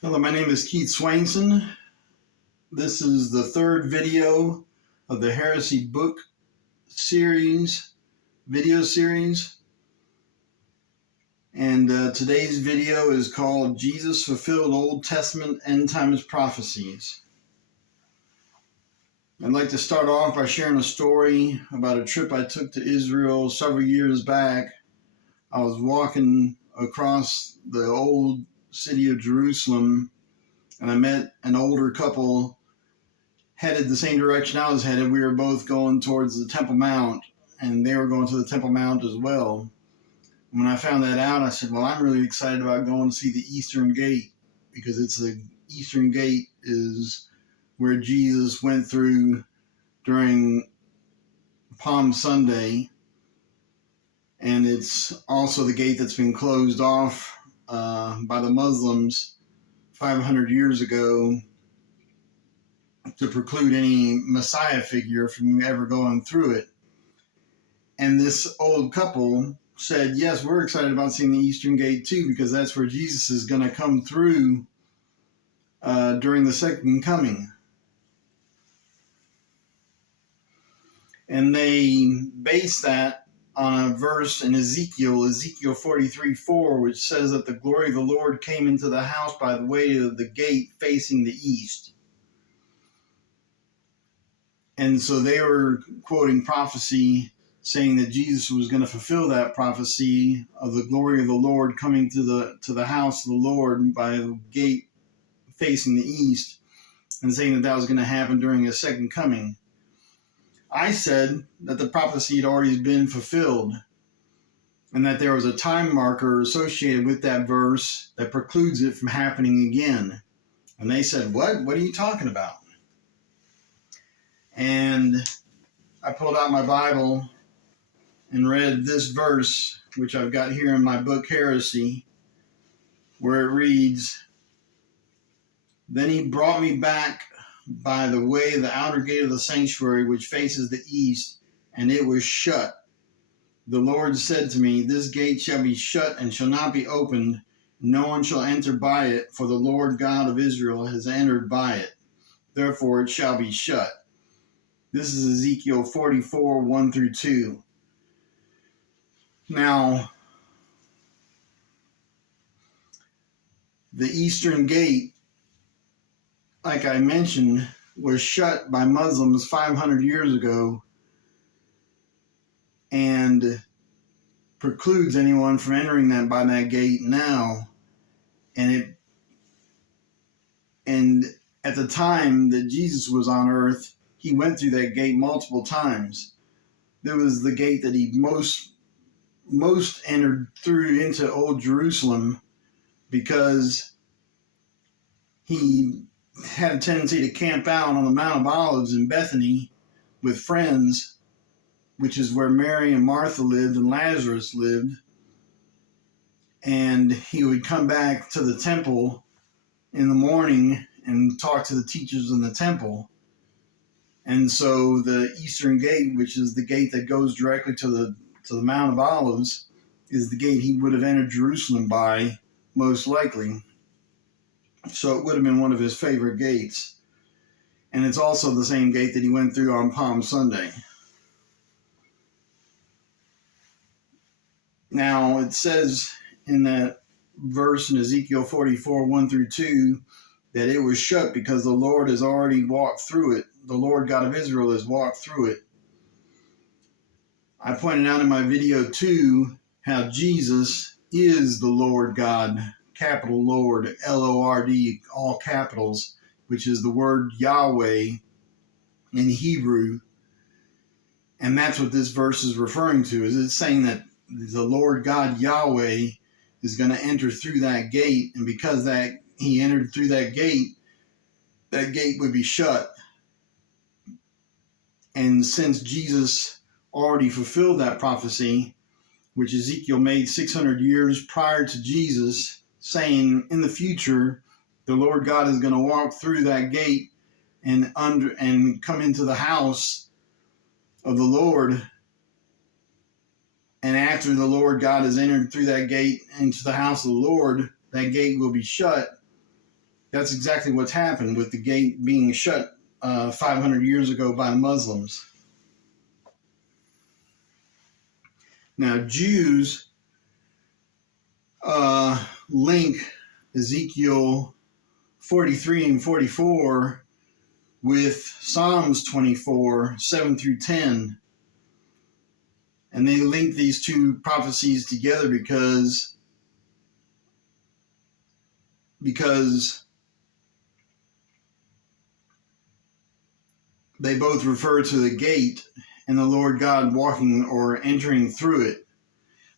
Hello, my name is Keith Swainson. This is the third video of the Heresy book series, video series. And today's video is called Jesus Fulfilled Old Testament End Times Prophecies. I'd like to start off by sharing a story about a trip I took to Israel several years back. I was walking across the old city of Jerusalem, and I met an older couple headed the same direction I was headed. We were both going towards the Temple Mount, and they were going to the Temple Mount as well. When I found that out, I said, well, I'm really excited about going to see the Eastern Gate, because it's the Eastern Gate is where Jesus went through during Palm Sunday, and it's also the gate that's been closed off by the Muslims 500 years ago to preclude any Messiah figure from ever going through it. And this old couple said, yes, we're excited about seeing the Eastern Gate too, because that's where Jesus is going to come through during the second coming. And they base that on a verse in Ezekiel 43:4, which says that the glory of the Lord came into the house by the way of the gate facing the east. And so they were quoting prophecy, saying that Jesus was going to fulfill that prophecy of the glory of the Lord coming to the house of the Lord by the gate facing the east, and saying that that was going to happen during his second coming. I said that the prophecy had already been fulfilled, and that there was a time marker associated with that verse that precludes it from happening again. And they said, what? What are you talking about? And I pulled out my Bible and read this verse, which I've got here in my book, Heresy, where it reads, "Then he brought me back by the way of the outer gate of the sanctuary, which faces the east, and it was shut. The Lord said to me, this gate shall be shut and shall not be opened. No one shall enter by it, for the Lord God of Israel has entered by it. Therefore it shall be shut." This is Ezekiel 44, 1 through 2. Now, the Eastern Gate, like I mentioned, was shut by Muslims 500 years ago and precludes anyone from entering that by that gate now. And at the time that Jesus was on earth, he went through that gate multiple times. There was the gate that he most entered through into Old Jerusalem, because he had a tendency to camp out on the Mount of Olives in Bethany with friends, which is where Mary and Martha lived and Lazarus lived. And he would come back to the temple in the morning and talk to the teachers in the temple. And so the Eastern Gate, which is the gate that goes directly to the Mount of Olives, is the gate he would have entered Jerusalem by, most likely. So it would have been one of his favorite gates. And it's also the same gate that he went through on Palm Sunday. Now, it says in that verse in Ezekiel 44, 1 through 2, that it was shut because the Lord has already walked through it. The Lord God of Israel has walked through it. I pointed out in my video too how Jesus is the Lord God, capital Lord, Lord, all capitals, which is the word Yahweh in Hebrew. And that's what this verse is referring to. Is it's saying that the Lord God Yahweh is going to enter through that gate, and because that he entered through that gate would be shut. And since Jesus already fulfilled that prophecy, which Ezekiel made 600 years prior to Jesus, saying in the future the Lord God is going to walk through that gate and come into the house of the Lord. And after the Lord God has entered through that gate into the house of the Lord, that gate will be shut. That's exactly what's happened with the gate being shut 500 years ago by the Muslims. Now, Jews link Ezekiel 43 and 44 with Psalms 24, 7 through 10. And they link these two prophecies together because they both refer to the gate and the Lord God walking or entering through it.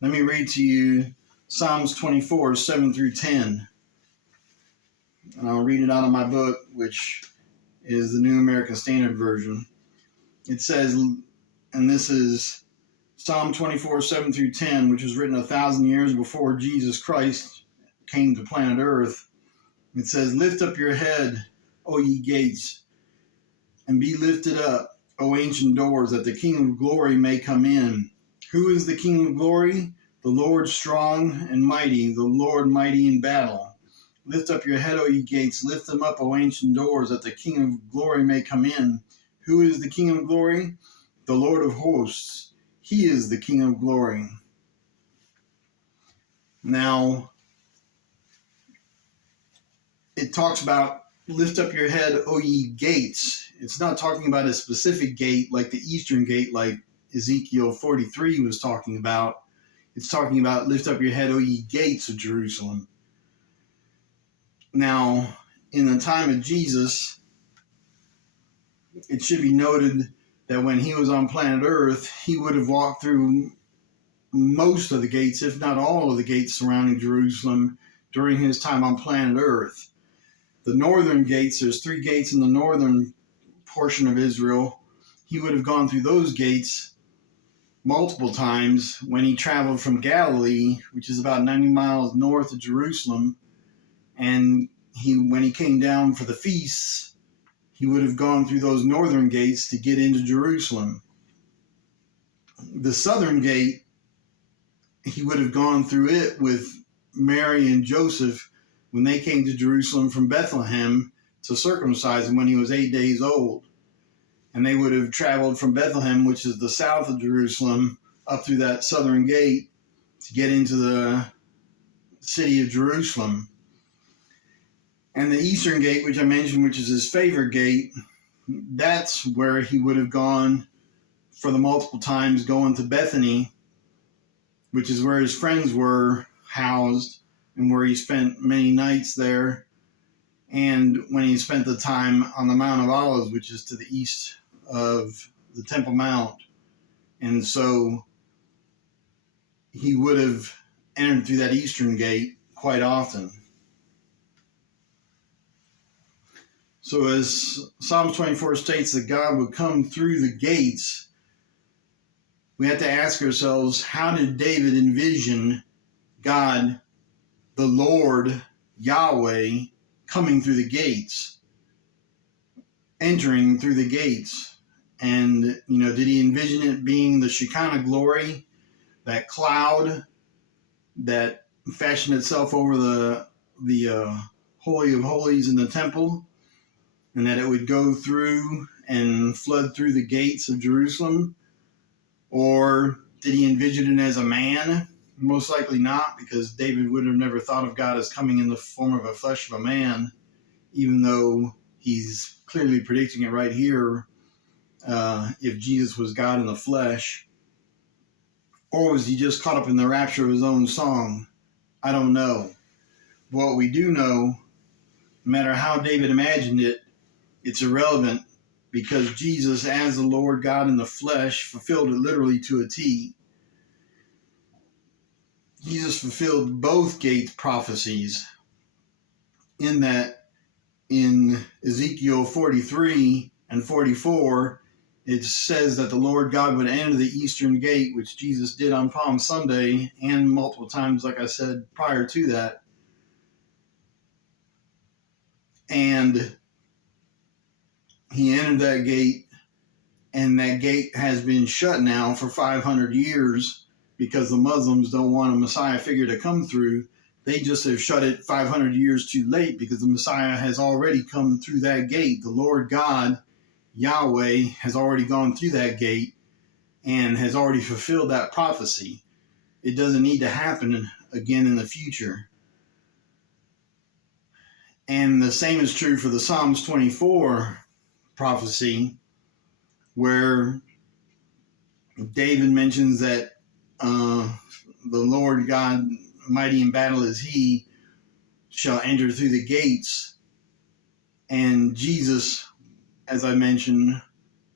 Let me read to you Psalms 24, 7 through 10. And I'll read it out of my book, which is the New American Standard Version. It says, and this is Psalm 24, 7 through 10, which was written 1,000 years before Jesus Christ came to planet Earth. It says, "Lift up your head, O ye gates, and be lifted up, O ancient doors, that the King of glory may come in. Who is the King of glory? The Lord strong and mighty, the Lord mighty in battle. Lift up your head, O ye gates, lift them up, O ancient doors, that the King of glory may come in. Who is the King of glory? The Lord of hosts. He is the King of glory." Now, it talks about lift up your head, O ye gates. It's not talking about a specific gate like the eastern gate, like Ezekiel 43 was talking about. It's talking about lift up your head, O ye gates of Jerusalem. Now, in the time of Jesus, it should be noted that when he was on planet Earth, he would have walked through most of the gates, if not all of the gates surrounding Jerusalem during his time on planet Earth. The northern gates, there's 3 gates in the northern portion of Israel. He would have gone through those gates multiple times when he traveled from Galilee, which is about 90 miles north of Jerusalem, and when he came down for the feasts, he would have gone through those northern gates to get into Jerusalem. The southern gate, he would have gone through it with Mary and Joseph when they came to Jerusalem from Bethlehem to circumcise him when he was 8 days old. And they would have traveled from Bethlehem, which is the south of Jerusalem, up through that southern gate to get into the city of Jerusalem. And the eastern gate, which I mentioned, which is his favorite gate, that's where he would have gone for the multiple times going to Bethany, which is where his friends were housed and where he spent many nights there, and when he spent the time on the Mount of Olives, which is to the east of the Temple Mount. And so he would have entered through that eastern gate quite often. So as Psalms 24 states that God would come through the gates, we have to ask ourselves, how did David envision God, the Lord, Yahweh, coming through the gates, entering through the gates? And, did he envision it being the Shekinah glory, that cloud that fashioned itself over the Holy of Holies in the temple, and that it would go through and flood through the gates of Jerusalem? Or did he envision it as a man? Most likely not, because David would have never thought of God as coming in the form of a flesh of a man, even though he's clearly predicting it right here, if Jesus was God in the flesh. Or was he just caught up in the rapture of his own song? I don't know. What we do know, no matter how David imagined it, it's irrelevant, because Jesus, as the Lord God in the flesh, fulfilled it literally to a T. Jesus fulfilled both gate prophecies, in that in Ezekiel 43 and 44, it says that the Lord God would enter the eastern gate, which Jesus did on Palm Sunday and multiple times, like I said, prior to that. And he entered that gate, and that gate has been shut now for 500 years because the Muslims don't want a Messiah figure to come through. They just have shut it 500 years too late because the Messiah has already come through that gate. The Lord God, Yahweh, has already gone through that gate and has already fulfilled that prophecy. It doesn't need to happen again in the future. And the same is true for the Psalms 24 prophecy, where David mentions that the Lord God, mighty in battle is he, shall enter through the gates. And Jesus, as I mentioned,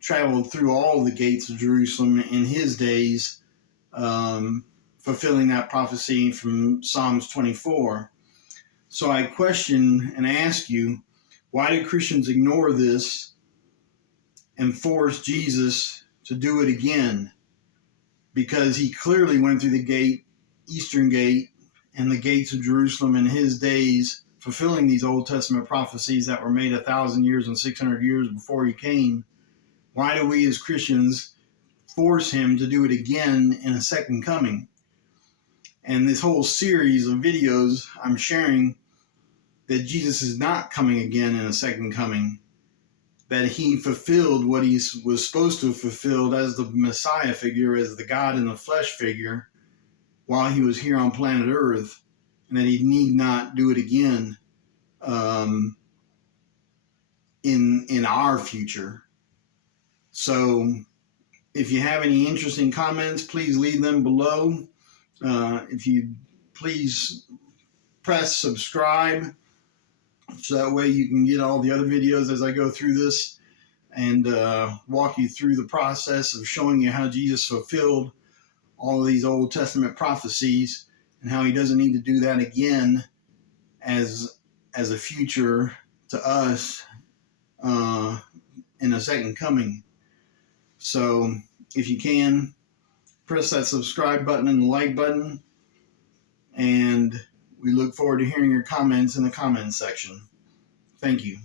traveled through all the gates of Jerusalem in his days, fulfilling that prophecy from Psalms 24. So I question and ask you, why do Christians ignore this and force Jesus to do it again? Because he clearly went through the gate, Eastern Gate, and the gates of Jerusalem in his days, fulfilling these Old Testament prophecies that were made 1,000 years and 600 years before he came. Why do we as Christians force him to do it again in a second coming? And this whole series of videos I'm sharing that Jesus is not coming again in a second coming, that he fulfilled what he was supposed to have fulfilled as the Messiah figure, as the God in the flesh figure, while he was here on planet Earth, and that he need not do it again in our future. So if you have any interesting comments, please leave them below. If you please press subscribe, so that way you can get all the other videos as I go through this and walk you through the process of showing you how Jesus fulfilled all of these Old Testament prophecies and how he doesn't need to do that again as a future to us in a second coming. So if you can, press that subscribe button and the like button, and we look forward to hearing your comments in the comments section. Thank you.